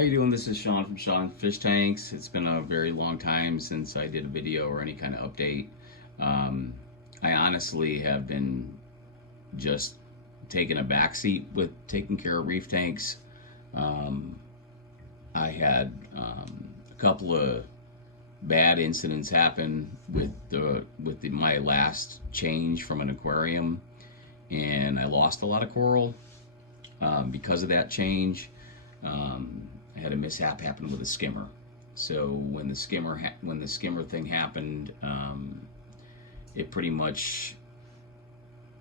How you doing? This is Sean from Sean Fish Tanks. It's been a very long time since I did a video or any kind of update. Um, I honestly have been just taking a backseat with taking care of reef tanks. Um, I had a couple of bad incidents happen with my last change from an aquarium, and I lost a lot of coral because of that change. I had a mishap happen with a skimmer. So when the skimmer thing happened, it pretty much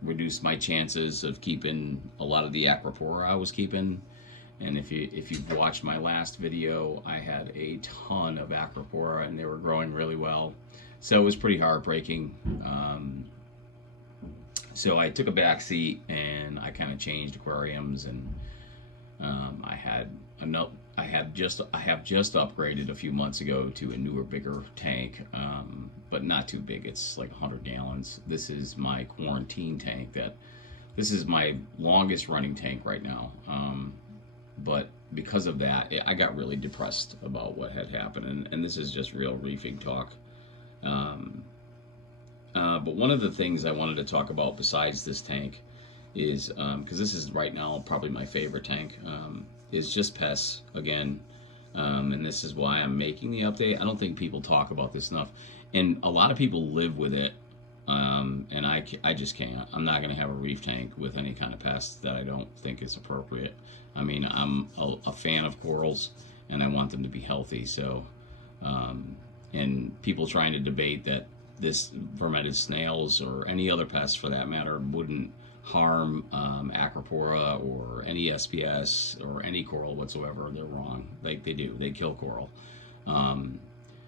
reduced my chances of keeping a lot of the aquapora I was keeping. And if you've watched my last video, I had a ton of aquapora and they were growing really well. So it was pretty heartbreaking. So I took a back seat and I kind of changed aquariums, and I have just upgraded a few months ago to a newer, bigger tank, but not too big. It's like 100 gallons. This is my quarantine tank. This is my longest running tank right now. But because of that, I got really depressed about what had happened, and this is just real reefing talk. But one of the things I wanted to talk about besides this tank is, because this is right now probably my favorite tank, is just pests again. And this is why I'm making the update. I don't think people talk about this enough, and a lot of people live with it, and I just can't. I'm not going to have a reef tank with any kind of pests that I don't think is appropriate. I mean, I'm a fan of corals, and I want them to be healthy. So, and people trying to debate that this vermetid snails or any other pests for that matter wouldn't harm acropora or any SPS or any coral whatsoever, they're wrong. Like they do, they kill coral.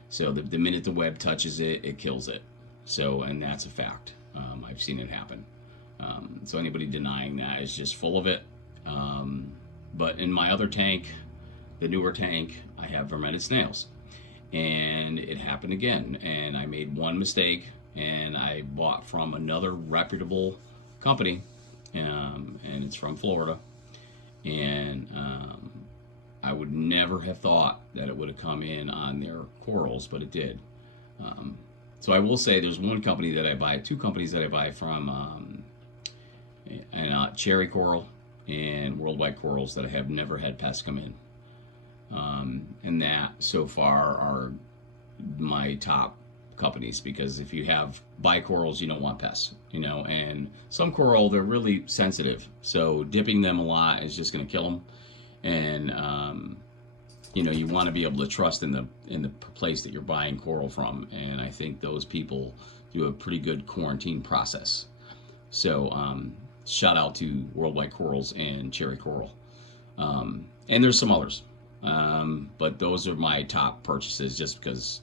So the minute the web touches it, it kills it. So, and that's a fact. I've seen it happen. So anybody denying that is just full of it. But in my other tank, the newer tank, I have vermetid snails. And it happened again. And I made one mistake, and I bought from another reputable company, and it's from Florida. And I would never have thought that it would have come in on their corals, but it did. So I will say there's one company that I buy, two companies that I buy from, Cherry Coral and Worldwide Corals, that I have never had pests come in. And that so far are my top companies, because if you have bicorals, you don't want pests, and some coral, they're really sensitive, so dipping them a lot is just going to kill them. And you want to be able to trust in the place that you're buying coral from, and I think those people do a pretty good quarantine process. So shout out to Worldwide Corals and Cherry Coral, and there's some others, but those are my top purchases, just because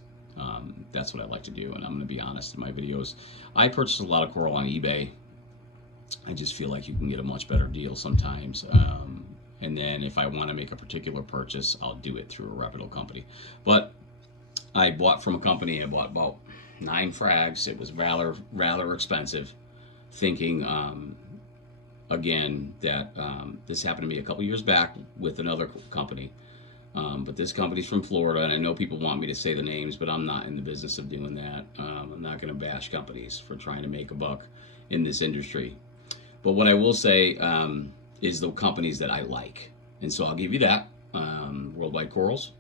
that's what I like to do. And I'm going to be honest, in my videos, I purchase a lot of coral on eBay. I just feel like you can get a much better deal sometimes. And then if I want to make a particular purchase, I'll do it through a reputable company. But I bought from a company, I bought about 9 frags. It was rather expensive, thinking, again, that this happened to me a couple years back with another company. But this company's from Florida, and I know people want me to say the names, but I'm not in the business of doing that. I'm not going to bash companies for trying to make a buck in this industry. But what I will say is the companies that I like. And so I'll give you that. Worldwide Corals,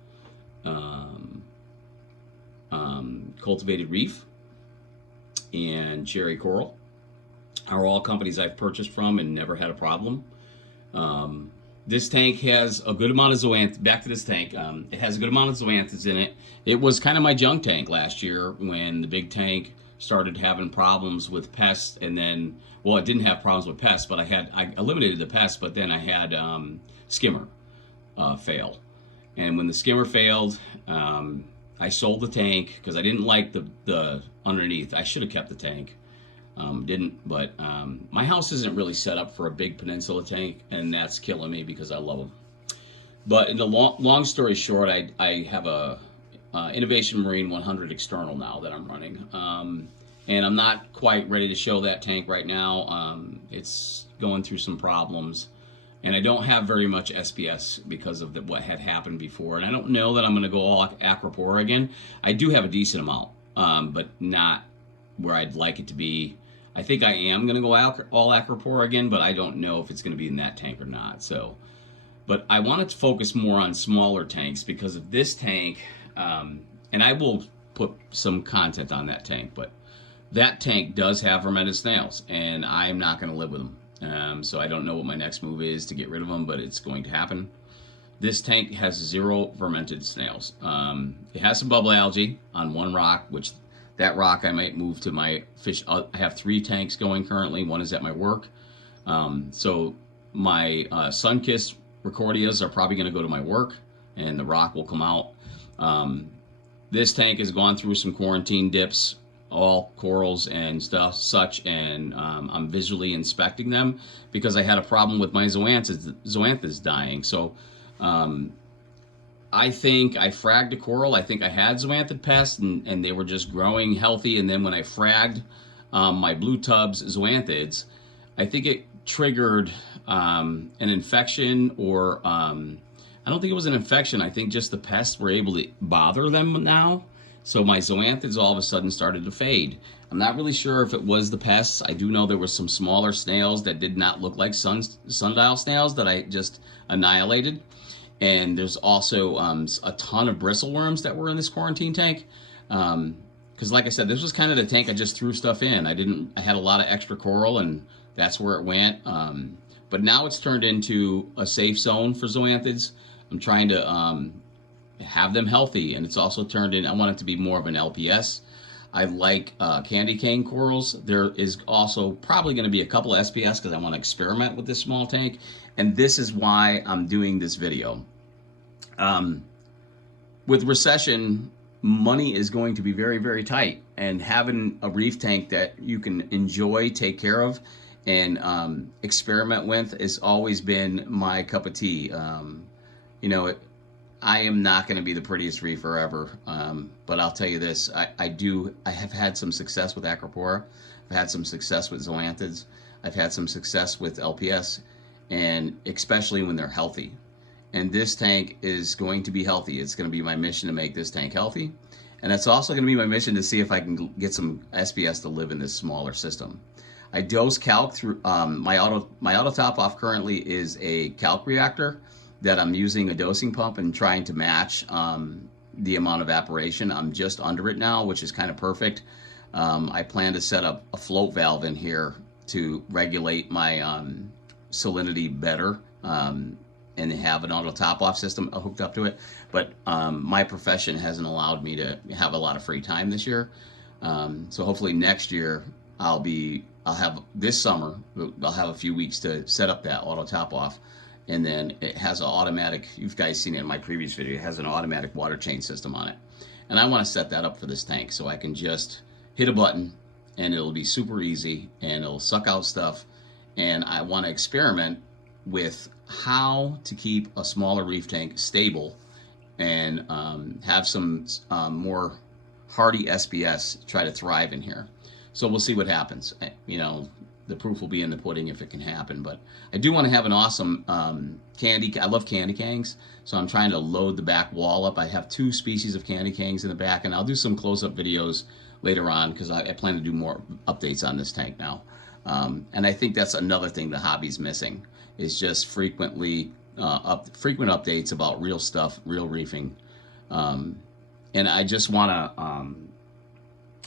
Cultivated Reef, and Cherry Coral are all companies I've purchased from and never had a problem. This tank has a good amount of zoanthus. Back to this tank, it has a good amount of zoanthus in it. It was kind of my junk tank last year when the big tank started having problems with pests, and then, well, it didn't have problems with pests, but I eliminated the pests, but then I had skimmer fail. And when the skimmer failed, I sold the tank because I didn't like the underneath. I should have kept the tank. Didn't, but my house isn't really set up for a big peninsula tank, and that's killing me because I love them. But in the long story short, I have a Innovation Marine 100 external now that I'm running, and I'm not quite ready to show that tank right now. It's going through some problems. and I don't have very much SPS because of what had happened before. And I don't know that I'm going to go all Acropora again. I do have a decent amount, but not where I'd like it to be. I think I am going to go all Acropora again, but I don't know if it's going to be in that tank or not. So, but I wanted to focus more on smaller tanks because of this tank, and I will put some content on that tank, but that tank does have Vermetid snails, and I'm not going to live with them. So I don't know what my next move is to get rid of them, but it's going to happen. This tank has 0 Vermetid snails. It has some bubble algae on one rock, which that rock I might move to my fish. I have 3 tanks going currently. One is at my work. So my sun-kissed Recordias are probably going to go to my work, and the rock will come out. This tank has gone through some quarantine dips, all corals and stuff such, and I'm visually inspecting them because I had a problem with my zoanthids dying. So I think I fragged a coral. I think I had zoanthid pests, and they were just growing healthy. And then when I fragged my blue tubs zoanthids, I think it triggered an infection, or I don't think it was an infection. I think just the pests were able to bother them now. So my zoanthids all of a sudden started to fade. I'm not really sure if it was the pests. I do know there were some smaller snails that did not look like sundial snails that I just annihilated. And there's also a ton of bristleworms that were in this quarantine tank. Because like I said, this was kind of the tank I just threw stuff in. I had a lot of extra coral, and that's where it went. But now it's turned into a safe zone for zoanthids. I'm trying to have them healthy, and it's also turned in, I want it to be more of an LPS. I like candy cane corals. There is also probably going to be a couple of SPS because I want to experiment with this small tank, and this is why I'm doing this video. With recession, money is going to be very, very tight, and having a reef tank that you can enjoy, take care of, and experiment with has always been my cup of tea. You know, I am not going to be the prettiest reefer ever, but I'll tell you this, I have had some success with Acropora. I've had some success with zoanthids. I've had some success with LPS, and especially when they're healthy. And this tank is going to be healthy. It's going to be my mission to make this tank healthy. And it's also going to be my mission to see if I can get some SPS to live in this smaller system. I dose calc through, my auto top off currently is a calc reactor that I'm using a dosing pump and trying to match the amount of evaporation. I'm just under it now, which is kind of perfect. I plan to set up a float valve in here to regulate my salinity better, and have an auto top off system hooked up to it. But my profession hasn't allowed me to have a lot of free time this year. So hopefully next year this summer, I'll have a few weeks to set up that auto top off. And then it has an automatic, you've guys seen it in my previous video, it has an automatic water change system on it. And I want to set that up for this tank so I can just hit a button and it'll be super easy and it'll suck out stuff. And I want to experiment with how to keep a smaller reef tank stable and have some more hardy SPS try to thrive in here. So we'll see what happens. You know, the proof will be in the pudding if it can happen. But I do want to have an awesome I love candy cangs, so I'm trying to load the back wall up. I have 2 species of candy cangs in the back, and I'll do some close-up videos later on because I plan to do more updates on this tank now. And I think that's another thing the hobby's missing, is just frequent updates about real stuff, real reefing. And I just want to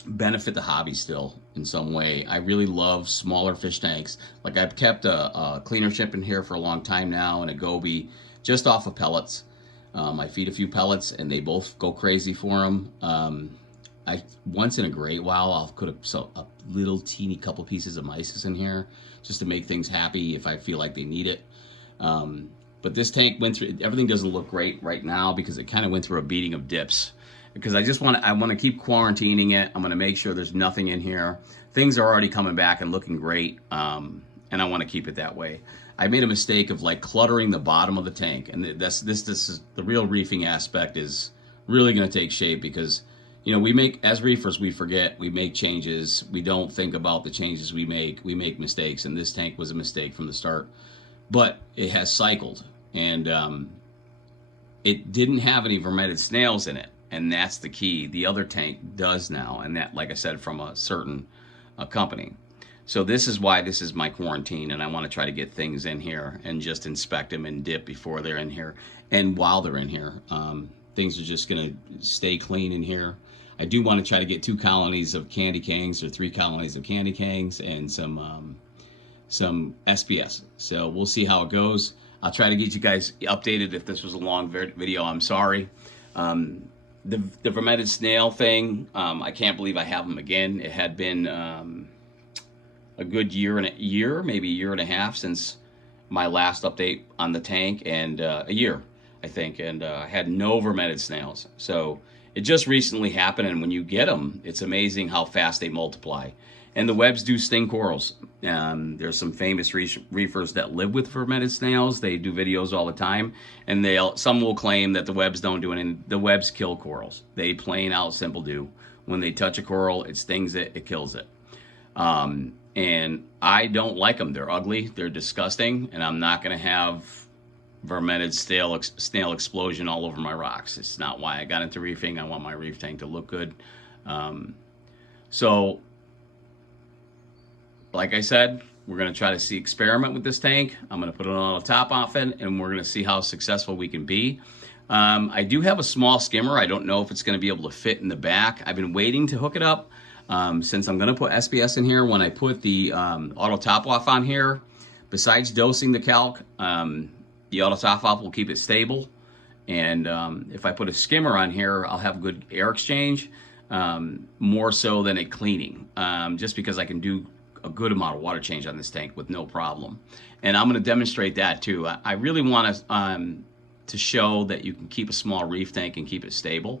benefit the hobby still in some way. I really love smaller fish tanks. Like, I've kept a cleaner ship in here for a long time now, and a goby just off of pellets. I feed a few pellets and they both go crazy for them. Once in a great while I'll put a little teeny couple pieces of mysis in here just to make things happy if I feel like they need it. But this tank went through, everything doesn't look great right now because it kind of went through a beating of dips. Because I want to keep quarantining it. I'm going to make sure there's nothing in here. Things are already coming back and looking great, and I want to keep it that way. I made a mistake of like cluttering the bottom of the tank, and this is the real reefing aspect is really going to take shape because, you know, as reefers we forget, we make changes, we don't think about the changes we make mistakes, and this tank was a mistake from the start. but it has cycled, and it didn't have any vermetid snails in it, and that's the key. The other tank does now, and that, like I said, from a certain company. So this is why this is my quarantine, and I want to try to get things in here and just inspect them and dip before they're in here and while they're in here. Things are just going to stay clean in here. I do want to try to get 2 colonies of candy kangs or 3 colonies of candy kangs and some SPS. So we'll see how it goes. I'll try to get you guys updated. If this was a long video, I'm sorry. The vermetid snail thing, I can't believe I have them again. It had been a good maybe a year and a half since my last update on the tank, and a year, I think, and I had no vermetid snails. So it just recently happened, and when you get them, it's amazing how fast they multiply. And the webs do sting corals. There's some famous reefers that live with vermetid snails. They do videos all the time, and some will claim that the webs don't do anything. The webs kill corals. They plain out simple do. When they touch a coral, it stings it, it kills it. And I don't like them. They're ugly, they're disgusting, and I'm not going to have vermetid snail explosion all over my rocks. It's not why I got into reefing. I want my reef tank to look good. So, like I said, we're going to try to experiment with this tank. I'm going to put it on a top often, and we're going to see how successful we can be. I do have a small skimmer. I don't know if it's going to be able to fit in the back. I've been waiting to hook it up. Since I'm going to put SPS in here, when I put the auto top off on here, besides dosing the calc, the auto top off will keep it stable. And if I put a skimmer on here, I'll have good air exchange, more so than a cleaning, just because I can do a good amount of water change on this tank with no problem. And I'm going to demonstrate that too. I really want to show that you can keep a small reef tank and keep it stable,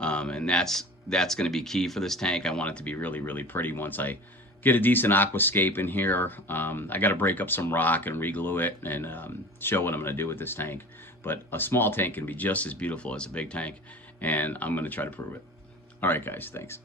and that's going to be key for this tank. I want it to be really, really pretty once I get a decent aquascape in here. I got to break up some rock and reglue it and show what I'm going to do with this tank. But a small tank can be just as beautiful as a big tank, and I'm going to try to prove it. All right, guys, thanks.